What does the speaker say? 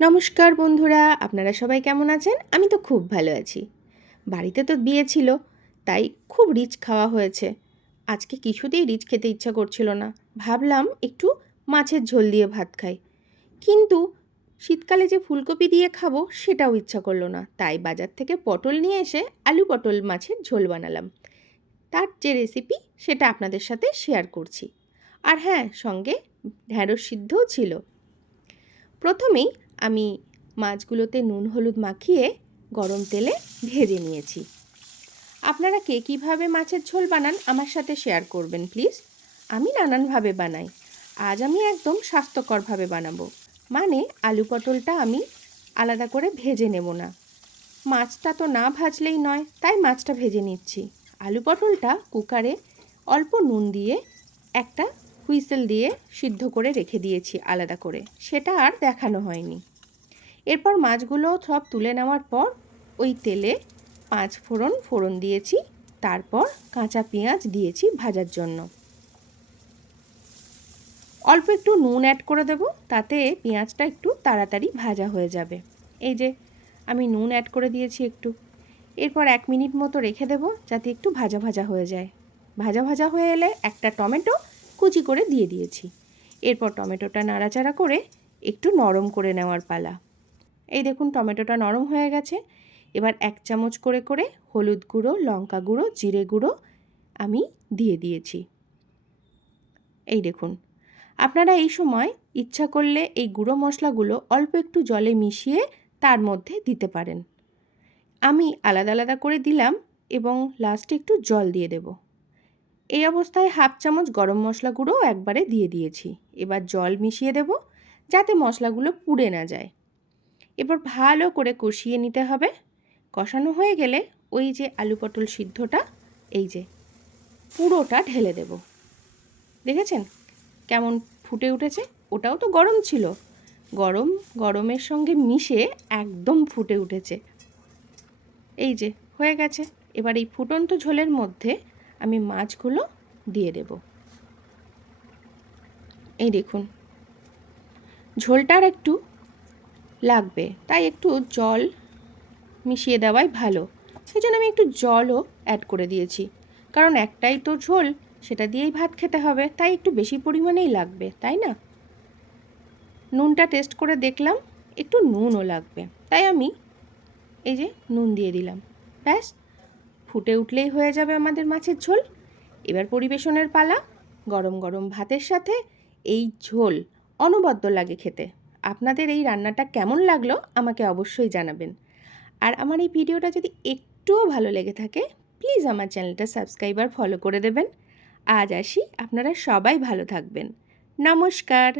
নমস্কার বন্ধুরা, আপনারা সবাই কেমন আছেন? আমি তো খুব ভালো আছি। বাড়িতে তো বিয়ে ছিল, তাই খুব রিচ খাওয়া হয়েছে। আজকে কিছুতেই রিচ খেতে ইচ্ছা করছিল না। ভাবলাম একটু মাছের ঝোল দিয়ে ভাত খাই, কিন্তু শীতকালে যে ফুলকপি দিয়ে খাবো সেটাও ইচ্ছা করলো না। তাই বাজার থেকে পটল নিয়ে এসে আলু পটল মাছের ঝোল বানালাম। তার যে রেসিপি সেটা আপনাদের সাথে শেয়ার করছি। আর হ্যাঁ, সঙ্গে ঢ্যাঁড়স সিদ্ধও ছিল। প্রথমেই আমি মাছগুলোতে নুন হলুদ মাখিয়ে গরম তেলে ভেজে নিয়েছি। আপনারা কে কীভাবে মাছের ঝোল বানান আমার সাথে শেয়ার করবেন প্লিজ। আমি নানানভাবে বানাই, আজ আমি একদম স্বাস্থ্যকরভাবে বানাবো। মানে আলু পটলটা আমি আলাদা করে ভেজে নেব না। মাছটা তো না ভাজলেই নয়, তাই মাছটা ভেজে নিচ্ছি। আলু পটলটা কুকারে অল্প নুন দিয়ে একটা হুইসেল দিয়ে সিদ্ধ করে রেখে দিয়েছি আলাদা করে, সেটা আর দেখানো হয়নি। এরপর মাছগুলো সব তুলে নেওয়ার পর ওই তেলে 5 ফোড়ন দিয়েছি, তারপর কাঁচা পেঁয়াজ দিয়েছি ভাজার জন্য। অল্প একটু নুন অ্যাড করে দেব, তাতে পেঁয়াজটা একটু তাড়াতাড়ি ভাজা হয়ে যাবে। এই যে আমি নুন অ্যাড করে দিয়েছি একটু। এরপর 1 মিনিট মতো রেখে দেব, যাতে একটু ভাজা ভাজা হয়ে যায়। ভাজা ভাজা হয়ে এলে একটা টমেটো কুচি করে দিয়ে দিয়েছি। এরপর টমেটোটা নাড়াচাড়া করে একটু নরম করে নেওয়ার পালা। এই দেখুন টমেটোটা নরম হয়ে গেছে। এবার 1 চামচ করে করে হলুদ গুঁড়ো, লঙ্কা গুঁড়ো, জিরে গুঁড়ো আমি দিয়ে দিয়েছি। এই দেখুন, আপনারা এই সময় ইচ্ছা করলে এই গুঁড়ো মশলাগুলো অল্প একটু জলে মিশিয়ে তার মধ্যে দিতে পারেন। আমি আলাদা আলাদা করে দিলাম এবং লাস্টে একটু জল দিয়ে দেব। এই অবস্থায় 1/2 চামচ গরম মশলা গুঁড়ো একবারে দিয়ে দিয়েছি। এবার জল মিশিয়ে দেব, যাতে মশলাগুলো পুড়ে না যায়। এবার ভালো করে কষিয়ে নিতে হবে। কষানো হয়ে গেলে ওই যে আলু পটল সিদ্ধটা এই যে পুরোটা ঢেলে দেব। দেখেছেন কেমন ফুটে উঠেছে? ওটাও তো গরম ছিল, গরমের সঙ্গে মিশে একদম ফুটে উঠেছে। এই যে হয়ে গেছে। এবার এই ফুটন্ত ঝোলের মধ্যে আমি মাছগুলো দিয়ে দেব। এই দেখুন, ঝোলটার একটু লাগবে, তাই একটু জল মিশিয়ে দেওয়াই ভালো। সেই জন্য আমি একটু জলও অ্যাড করে দিয়েছি, কারণ একটাই তো ঝোল, সেটা দিয়েই ভাত খেতে হবে, তাই একটু বেশি পরিমাণেই লাগবে, তাই না? নুনটা টেস্ট করে দেখলাম একটু নুনও লাগবে, তাই আমি এই যে নুন দিয়ে দিলাম। ব্যাস, ফুটে উঠলেই হয়ে যাবে আমাদের মাছের ঝোল। এবার পরিবেশনের পালা। গরম গরম ভাতের সাথে এই ঝোল অনবদ্য লাগে খেতে। আপনাদের এই রান্নাটা কেমন লাগলো আমাকে অবশ্যই জানাবেন। আর আমার এই ভিডিওটা যদি একটুও ভালো লেগে থাকে, প্লিজ আমার চ্যানেলটা সাবস্ক্রাইব আর ফলো করে দেবেন। আজ আসি, আপনারা সবাই ভালো থাকবেন। নমস্কার।